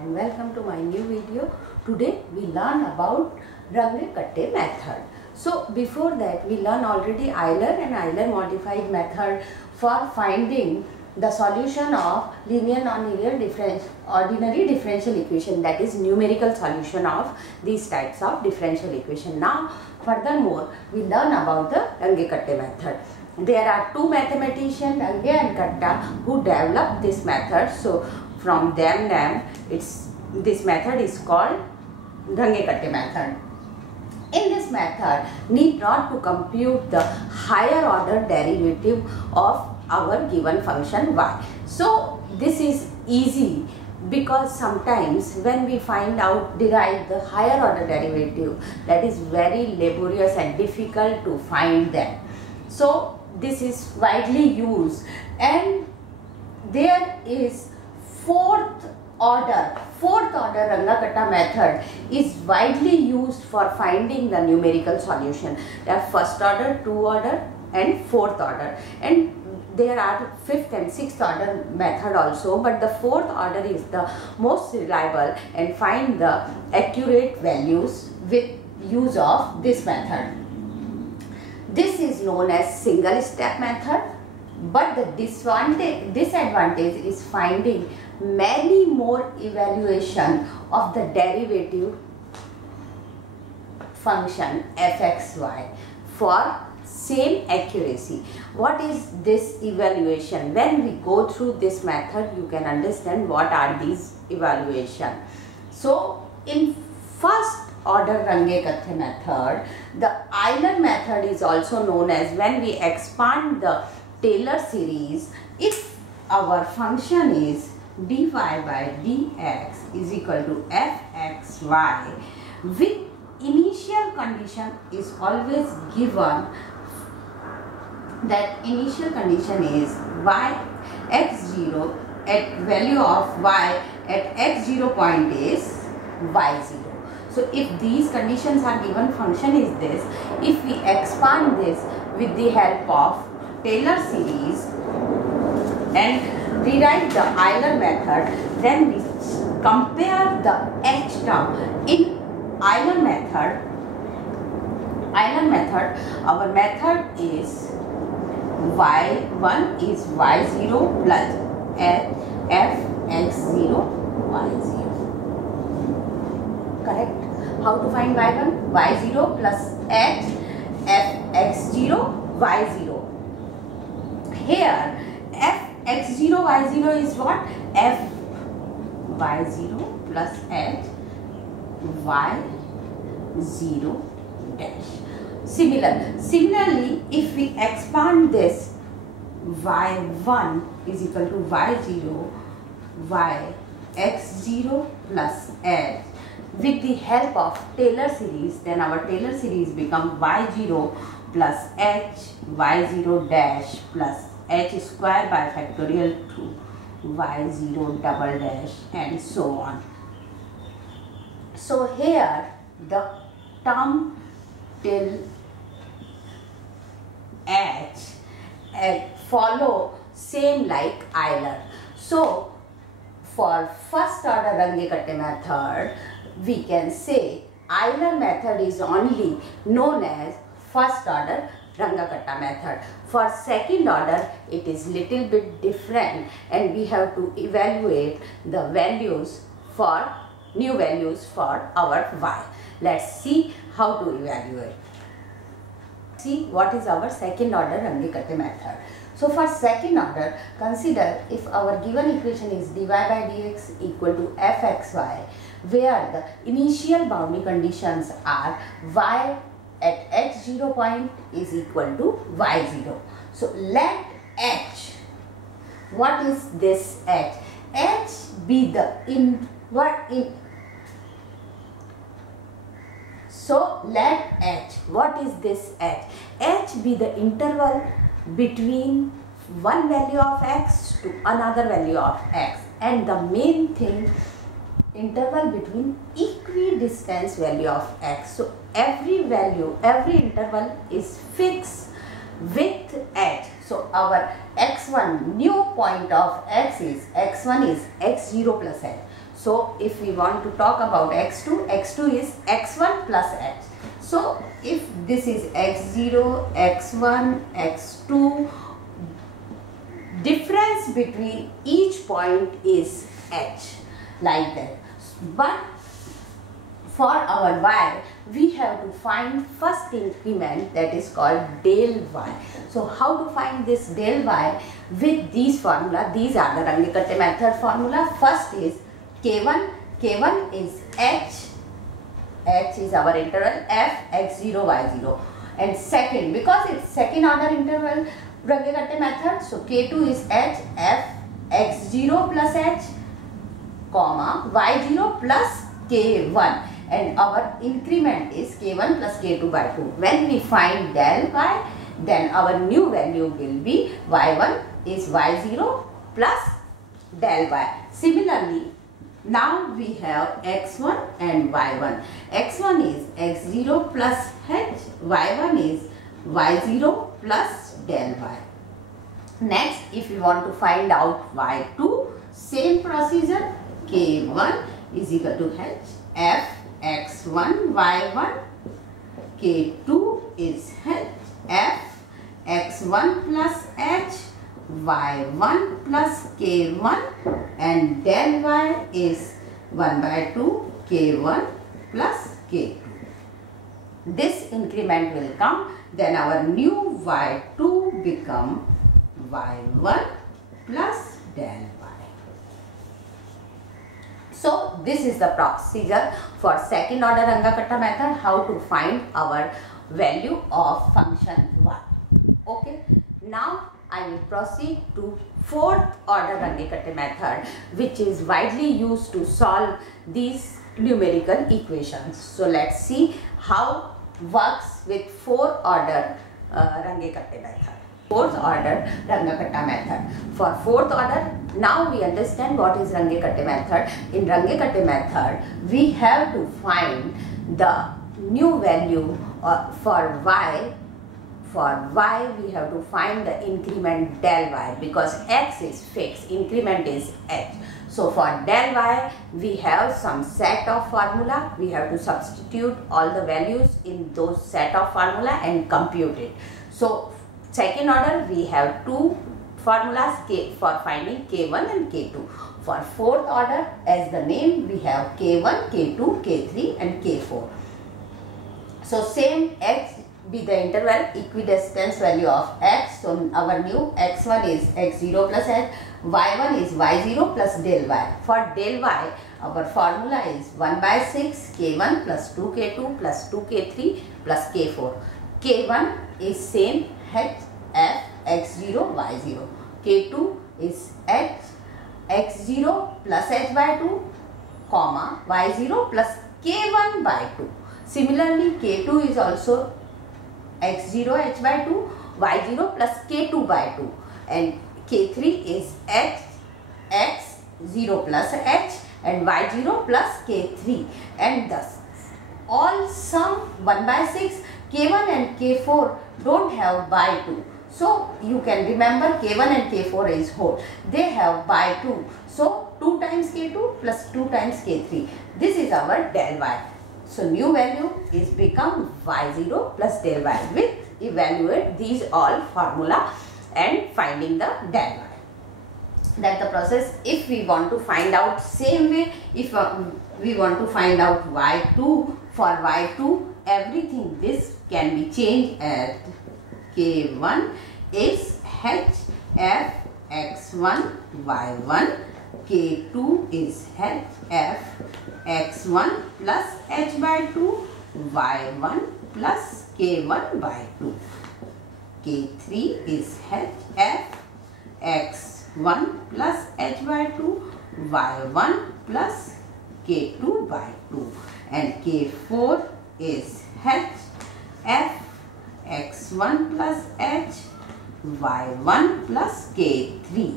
and welcome to my new video. Today we learn about Runge Kutta method. So before that we learn already Euler and Euler modified method for finding the solution of linear nonlinear ordinary differential equation, that is numerical solution of these types of differential equation. Now furthermore we learn about the Runge Kutta method. There are two mathematicians, Runge and Kutta, who developed this method. So from them this method is called Runge Kutta method. In this method, need not to compute the higher order derivative of our given function y. So this is easy because sometimes when we derive the higher order derivative, that is very laborious and difficult to find them. So this is widely used, and there is fourth order Runge Kutta method is widely used for finding the numerical solution. There are first order, two order and fourth order, and there are fifth and sixth order method also, but the fourth order is the most reliable and find the accurate values with use of this method. This is known as single step method, but the disadvantage is finding many more evaluation of the derivative function fxy for same accuracy. What is this evaluation? When we go through this method, you can understand what are these evaluation. So in first order Runge Kutta method, the Euler method is also known as when we expand the Taylor series. If our function is dy by dx is equal to fxy, with initial condition is always given, that initial condition is y x0 at value of y at x0 point is y0. So if these conditions are given, function is this. If we expand this with the help of Taylor series and rewrite the Euler method, then we compare the h term. In Euler method, our method is y1 is y0 plus fx0 y0. Correct? How to find y1? y0 plus h fx0 y0. Here fx0 y0 is what? f y0 plus h y0 dash. Similarly, if we expand this, y1 is equal to y0 y x0 plus h with the help of Taylor series, then our Taylor series become y0 plus h y0 dash plus h square by factorial to y0 double dash and so on. So here the term till h follow same like Euler. So for first order Runge Kutta method, we can say Euler method is only known as first order Runge Kutta method. For second order, it is little bit different, and we have to evaluate the values for new values for our y. Let's see how to evaluate. See what is our second order Runge Kutta method. So for second order, consider if our given equation is dy by dx equal to fxy, where the initial boundary conditions are y at x0 point is equal to y0. So let h, what is this h? H be the So let h, what is this h? H be the interval between one value of x to another value of x, and the main thing, interval between equidistant value of x. So every interval is fixed with h. So our x1, new point of x1 is x0 plus h. So if we want to talk about x2, x2 is x1 plus h. So if this is x0, x1, x2, difference between each point is h, like that. But for our y, we have to find first increment, that is called del y. So how to find this del y? With these formula, these are the Runge Kutta method formula. First is k1, k1 is h is our interval, f x0 y0. And second, because it's second order interval Runge Kutta method, so k2 is h, f x0 plus h, comma y0 plus k1, and our increment is k1 plus k2 by 2. When we find del y, then our new value will be y1 is y0 plus del y. Similarly, now we have x1 and y1. x1 is x0 plus h, y1 is y0 plus del y. Next, if we want to find out y2, same procedure, k1 is equal to h, f x1 y1, k2 is h, f x1 plus h, y1 plus k1, and del y is 1 by 2 k1 plus k2. This increment will come, then our new y2 become y1 plus del y. So this is the procedure for second order Runge Kutta method, how to find our value of function y. Okay, now I will proceed to fourth order Runge Kutta method, which is widely used to solve these numerical equations. So let's see how works with fourth order Runge Kutta method. Fourth order Runge Kutta method. For fourth order, now we understand what is Runge Kutta method. In Runge Kutta method, we have to find the new value for y. For y, we have to find the increment del y, because x is fixed, increment is h. So for del y, we have some set of formula. We have to substitute all the values in those set of formula and compute it. So second order, we have two formulas for finding k1 and k2. For fourth order, as the name, we have k1, k2, k3 and k4. So same, x be the interval equidistance value of x. So our new x1 is x0 plus h, y1 is y0 plus del y. For del y, our formula is 1 by 6 k1 plus 2k2 plus 2k3 plus k4. k1 is same, h f x0 y0. k2 is h x0 plus h by 2, comma y0 plus k1 by 2. Similarly, k2 is also x0 h by 2, y0 plus k2 by 2, and k3 is h x0 plus h and y0 plus k3, and thus all sum 1 by 6. k1 and k4 don't have by 2. So you can remember k1 and k4 is whole. They have by 2. So 2 times k2 plus 2 times k3. This is our del y. So new value is become y0 plus del y. With evaluate these all formula and finding the del y. That's the process. If we want to find out same way, if we want to find out y2, for y2 everything this can be changed as k1 is h f x1 y1, k2 is h f x1 plus h by 2 y1 plus k1 by 2, k3 is h f x1 plus h by 2 y1 plus k2 by 2, and k4 is h f x1 plus h y1 plus k3.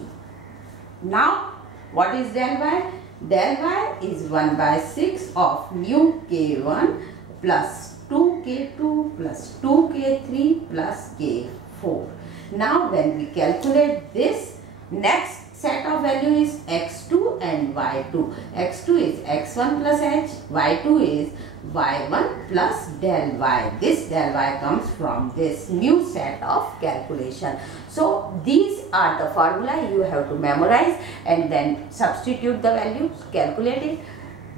Now what is del y? Del y is 1 by 6 of new k1 plus 2k2 plus 2k3 plus k4. Now when we calculate this, next set of value is x2 and y2. x2 is x1 plus h, y2 is y1 plus del y. This del y comes from this new set of calculation. So these are the formula you have to memorize and then substitute the values, calculate it,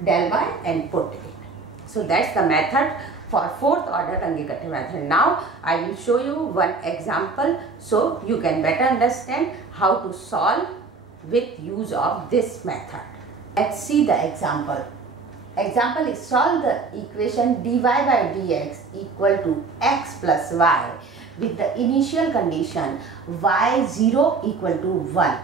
del y and put it. So that's the method for fourth order Runge Kutta method. Now I will show you one example so you can better understand how to solve with use of this method. Let's see the example. Example is solve the equation dy by dx equal to x plus y with the initial condition y0 equal to 1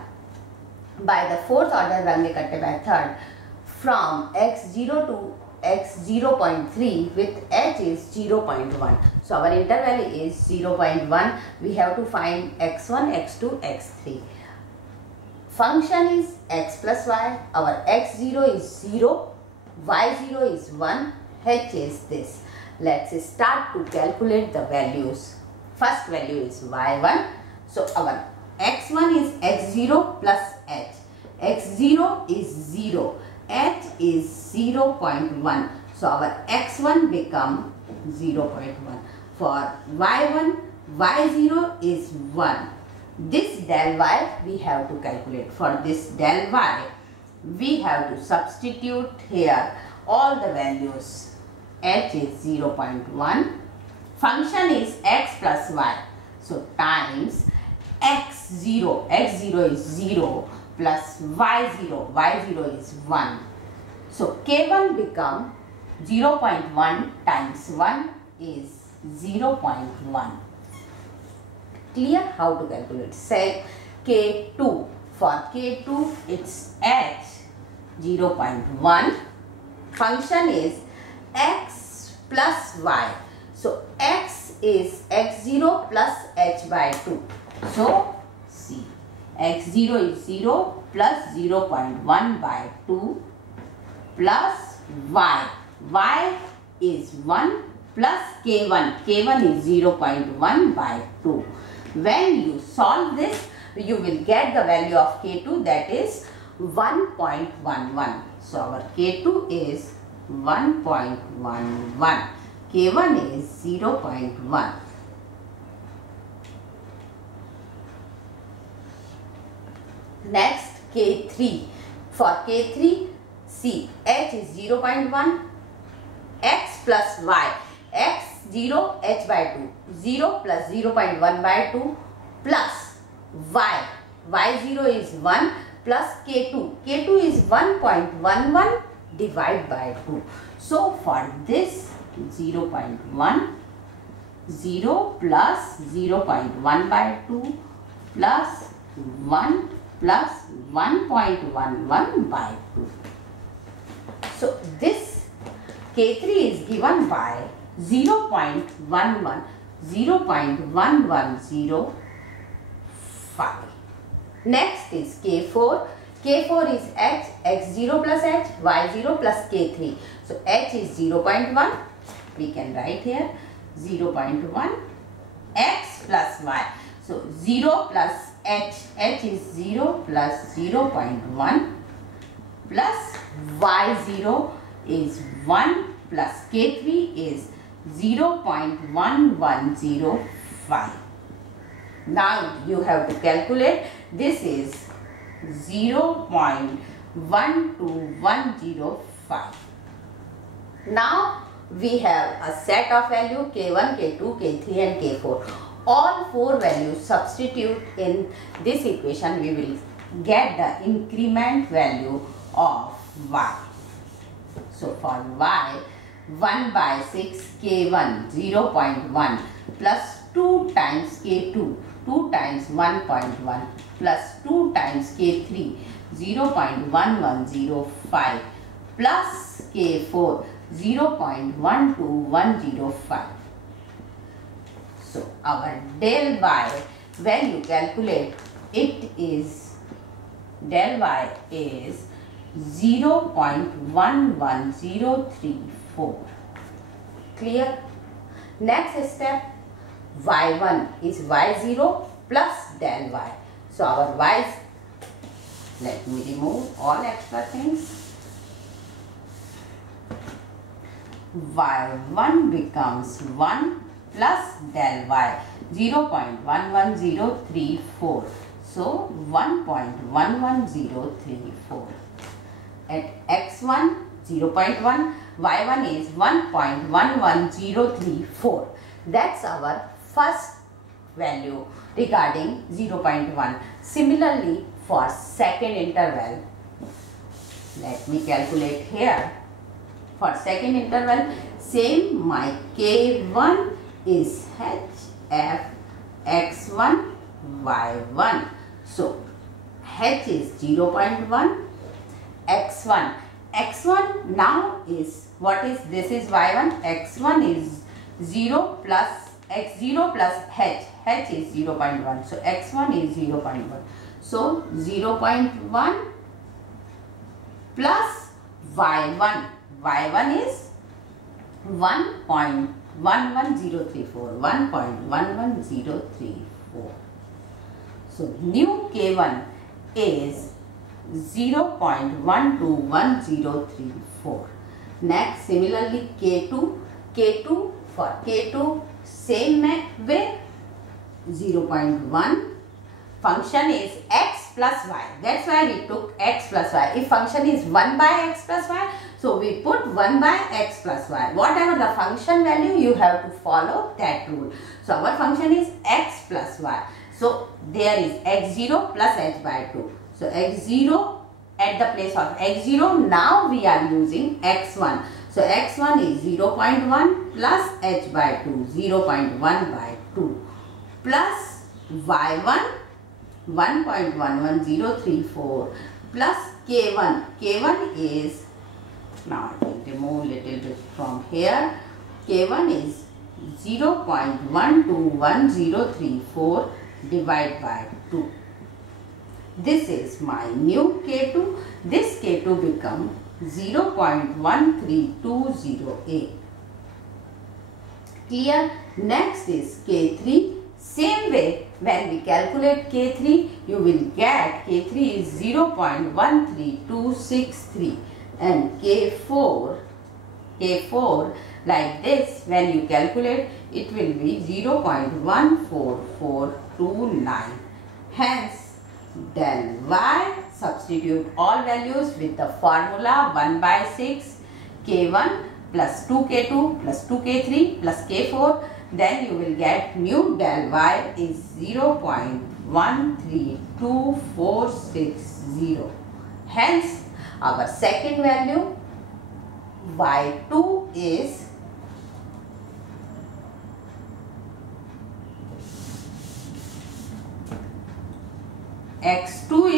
by the fourth order Runge Kutta method from x0 to x 0.3 with h is 0.1. So our interval is 0.1. We have to find x1, x2, x3. Function is x plus y. Our x0 is 0, y0 is 1, h is this. Let's start to calculate the values. First value is y1. So our x1 is x0 plus h. x0 is 0. H is 0.1. So our x1 become 0.1. For y1, y0 is 1. This del y we have to calculate. For this del y, we have to substitute here all the values. H is 0.1. Function is x plus y. So times x0. x0 is 0. Plus y0, y0 is 1. So k1 become 0.1 times 1 is 0.1. Clear how to calculate? Say k2. For k2 it's h 0.1. Function is x plus y. So x is x0 plus h by 2. So see. x0 is 0 plus 0.1 by 2 plus y. y is 1 plus k1. k1 is 0.1 by 2. When you solve this, you will get the value of k2, that is 1.11. So our k2 is 1.11. k1 is 0.1. Next k3. For k3, see h is 0.1, x plus y. x 0, h by 2. 0 plus 0.1 by 2 plus y. y0 is 1 plus k2. k2 is 1.11 divided by 2. So for this 0.1, 0 plus 0.1 by 2 plus 1 plus 1.11 by 2. So this K3 is given by 0.11, 0.1105. Next is K4. K4 is h, x0 plus h, y0 plus K3. So h is 0.1. We can write here 0.1, x plus y. So 0 plus h, h is 0 plus 0.1 plus y0 is 1 plus K3 is 0.1105. Now you have to calculate. This is 0.12105. Now we have a set of value K1, K2, K3 and K4. All four values substitute in this equation, we will get the increment value of y. So for y, 1 by 6 K1 0.1 plus 2 times K2, 2 times 1.1 plus 2 times K3 0.1105 plus K4 0.12105. So our del y, when you calculate, it is del y is 0.11034. Clear? Next step, y1 is y0 plus del y. So our y Let me remove all extra things. y1 becomes 1 plus del y 0.11034. So 1.11034. At x1 0.1, y1 is 1.11034. That's our first value regarding 0.1. Similarly, for second interval, let me calculate here. For second interval, same, my k1 is hf x1 y1. So h is 0.1, x1 now is, what is, this is y1, x1 is 0 plus x0 plus h is 0.1. So x1 is 0.1. So 0.1 plus y1 is 1.11034. So new k1 is 0.121034. Next, similarly k2 for k2 same way, 0.1. Function is x plus y. That's why we took x plus y. If function is 1 by x plus y, so we put 1 by x plus y. Whatever the function value, you have to follow that rule. So our function is x plus y. So there is x0 plus h by 2. So x0 at the place of x0, now we are using x1. So x1 is 0.1 plus h by 2, 0.1 by 2 plus y1 1.11034 plus k1. K1 is, now I will remove little bit from here. K1 is 0.121034 divided by 2. This is my new k2. This k2 becomes 0.1320. Clear? Next is k3. Same way, when we calculate k3, you will get k3 is 0.13263 and k4 like this, when you calculate, it will be 0.14429. Hence, del y, substitute all values with the formula 1 by 6 k1 plus 2k2 plus 2k3 plus k4. Then you will get new del y is 0.132460. Hence, our second value y2 is x2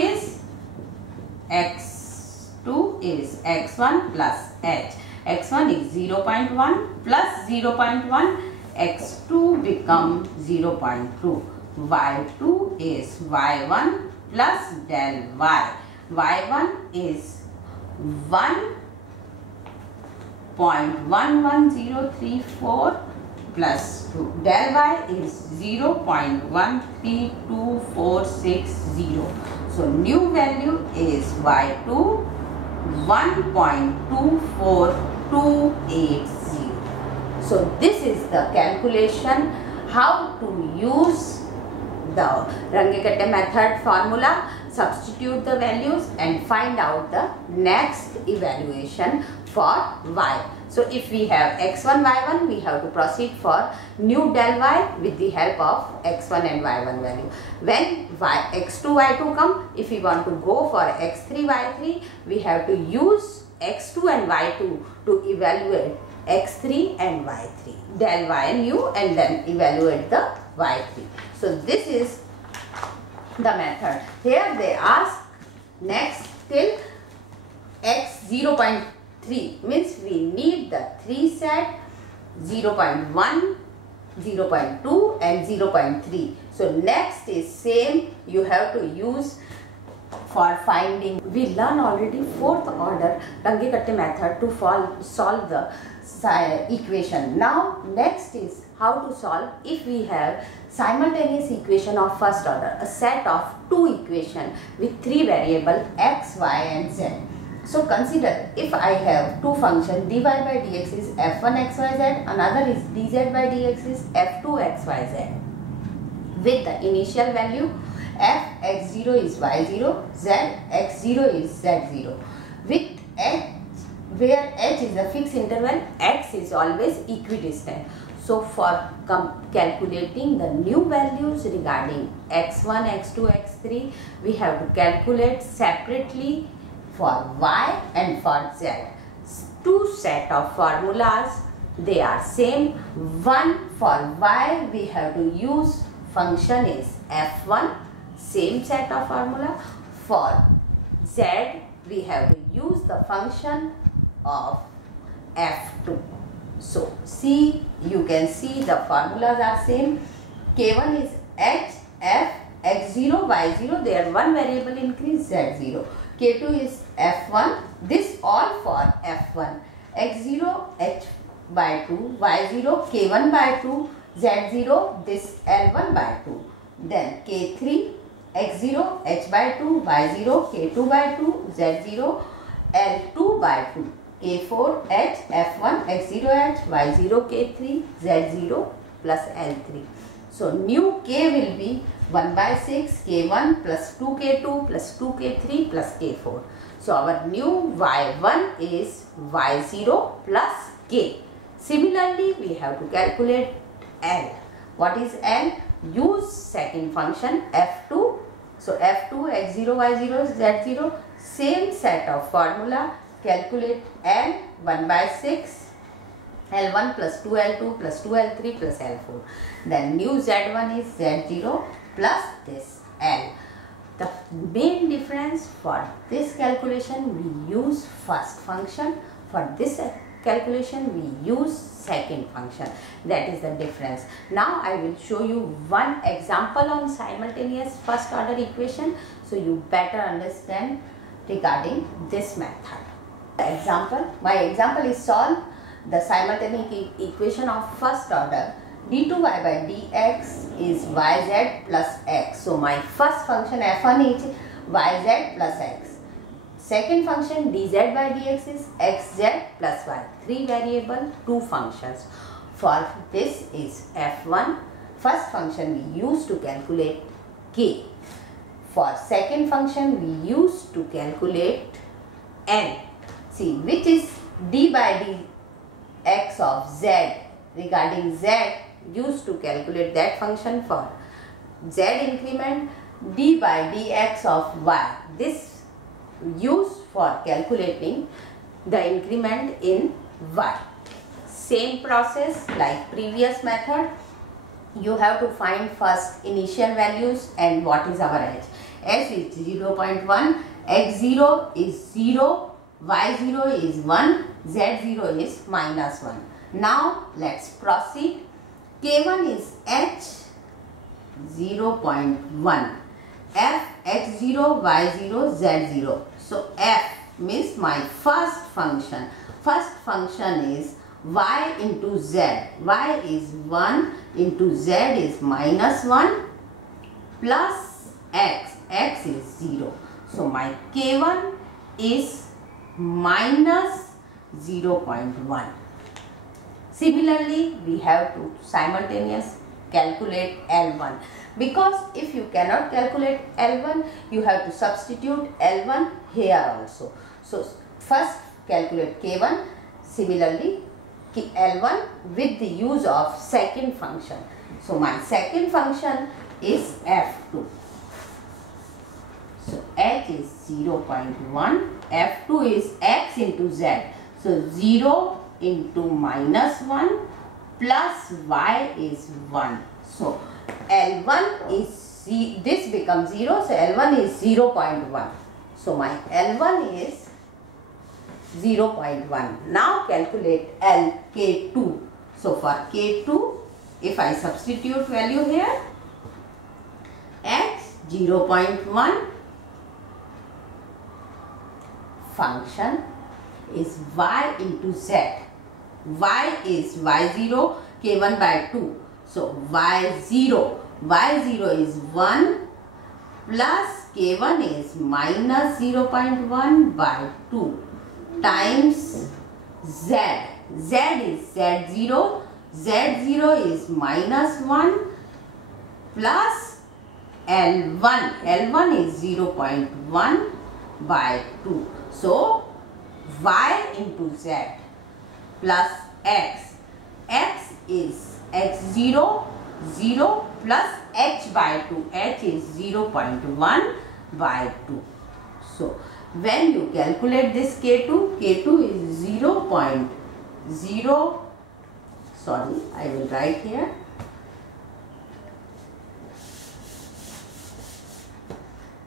is x1 plus h. x1 is 0.1 plus 0.1. x2 become 0.2. y2 is y1 plus del y. y1 is 1.11034 plus 2. Del y is 0.132460. So new value is y2 1.24280. So this is the calculation how to use the Runge Kutta method formula, substitute the values and find out the next evaluation for y. So if we have x1, y1, we have to proceed for new del y with the help of x1 and y1 value. When x2, y2 come, if we want to go for x3, y3, we have to use x2 and y2 to evaluate x3 and y3, del y new, and then evaluate the y3. So this is the method. Here they ask next till x 0.3 means we need the 3 set 0.1, 0.2 and 0.3. So next is same, you have to use for finding. We learn already fourth order Runge Kutta method to solve the equation. Now next is how to solve if we have simultaneous equation of first order, a set of two equations with three variables x, y and z. So consider if I have two functions, dy by dx is f1 xyz, another is dz by dx is f2 xyz, with the initial value f x0 is y0, z x0 is z0, with h, where h is a fixed interval, x is always equidistant. So for calculating the new values regarding x1, x2, x3, we have to calculate separately for y and for z. Two set of formulas, they are same. One for y we have to use function is f1, same set of formula. For z we have to use the function of f2. So see, you can see the formulas are same. K1 is h, f, x0, y0, there one variable increase, z0. K2 is f1, this all for f1, x0, h by 2, y0, k1 by 2, z0, this l1 by 2. Then k3, x0, h by 2, y0, k2 by 2, z0, l2 by 2. K4 h, f1, x0 h, y0, k3, z0 plus l3. So new k will be 1 by 6, k1 plus 2k2 plus 2k3 plus k4. So our new y1 is y0 plus k. Similarly, we have to calculate l. What is l? Use second function f2. So f2, x0, y0, z0, same set of formula. Calculate L, 1 by 6, L1 plus 2L2 plus 2L3 plus L4. Then new Z1 is Z0 plus this L. The main difference for this calculation, we use first function. For this calculation, we use second function. That is the difference. Now I will show you one example on simultaneous first order equation, so you better understand regarding this method. My example is solve the simultaneous equation of first order. d2y by dx is yz plus x. So my first function f1 is yz plus x. Second function dz by dx is xz plus y. Three variable, two functions. For this is f1. First function we use to calculate k. For second function we use to calculate n. See, which is d by dx of z regarding z, used to calculate that function. For z increment, d by dx of y, this used for calculating the increment in y. Same process like previous method. You have to find first initial values and what is our h. h is 0.1, x0 is 0, y0 is 1, z0 is -1. Now let's proceed. K1 is h 0.1, f x0, y0, z0. So f means my first function. First function is y into z. Y is 1 into z is -1 plus x. X is 0. So my K1 is minus 0.1. Similarly, we have to simultaneously calculate L1, because if you cannot calculate L1, you have to substitute L1 here also. So first calculate K1, similarly L1 with the use of second function. So my second function is F2. So h is 0.1, f2 is x into z. So 0 into -1 plus y is 1. So L1 is, this becomes 0, so L1 is 0.1. So my L1 is 0.1. Now calculate K2. So for K2, if I substitute value here, x 0.1, function is y into z. Y is y0, k1 by 2. So y0 is 1 plus k1 is minus 0.1 by 2 times z. Z is z0. Z0 is minus 1 plus L1. L1 is 0.1 by 2. So y into z plus x. X is x0, 0 plus h by 2. H is 0.1 by 2. So when you calculate this K2 is 0.0. Sorry, I will write here.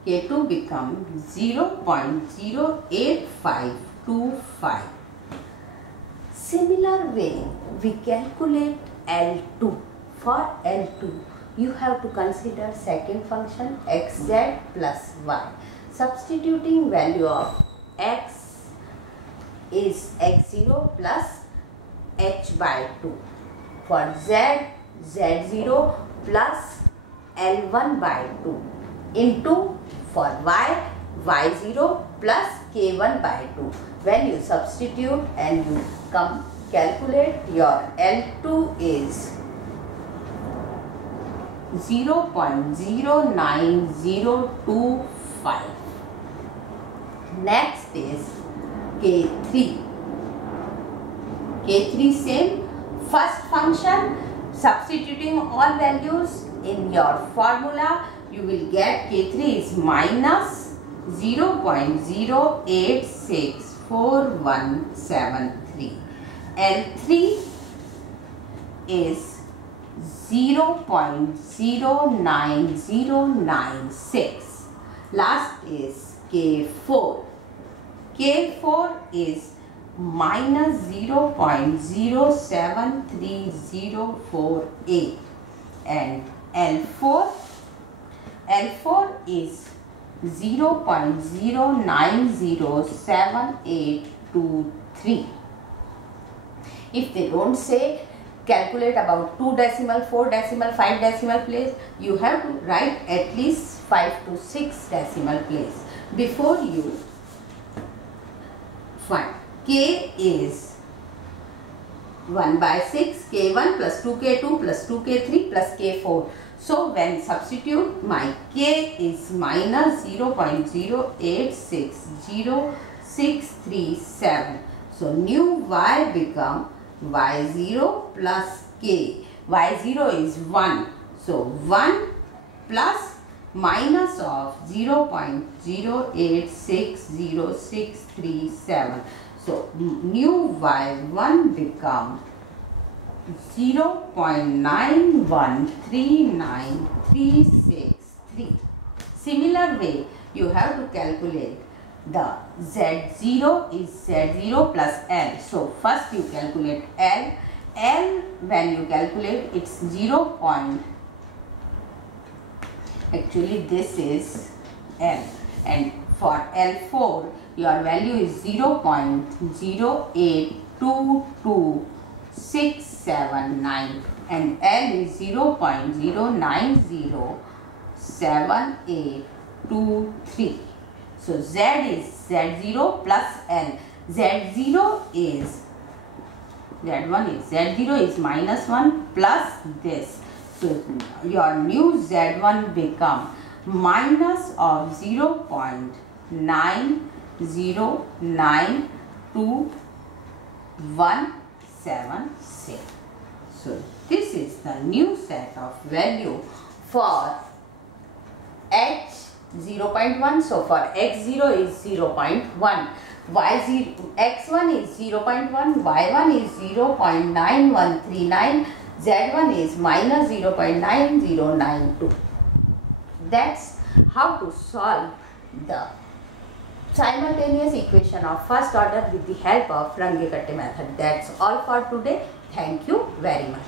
K2 becomes 0.08525. Similar way, we calculate L2. For L2, you have to consider second function xz plus y. Substituting value of x is x0 plus h by 2. For z, z0 plus L1 by 2 into for y, y0 plus k1 by 2. When you substitute and you calculate, your L2 is 0.09025. Next is K3. K3 same. First function, substituting all values in your formula, you will get K3 is minus 0.0864173. L3 is 0.09096. Last is K4. K4 is minus 0.073048. And L4 is 0.0907823. If they don't say calculate about 2 decimal, 4 decimal, 5 decimal place, you have to write at least 5 to 6 decimal place before you find. K is 1 by 6, K1 plus 2K2 plus 2K3 plus K4. So when substitute, my K is minus 0.0860637. So new Y become Y0 plus K. Y0 is 1. So 1 plus minus of 0.0860637. So new Y1 become 0.913963. Similar way, you have to calculate the Z0 is Z0 plus L. So first you calculate L. L, when you calculate, it's 0. Actually this is L, and for L4 your value is 0.0822679 and L is 0.0907823. So Z is Z0 plus L. Z0 is Z0 is minus 1 plus this. So your new Z1 become minus of 0.9092176. So this is the new set of value for H 0.1. So for X0 is 0.1. Y0, X1 is 0.1, Y1 is 0.9139, Z1 is minus 0.9092. That's how to solve the simultaneous equation of first order with the help of Runge Kutta method. That's all for today. Thank you very much.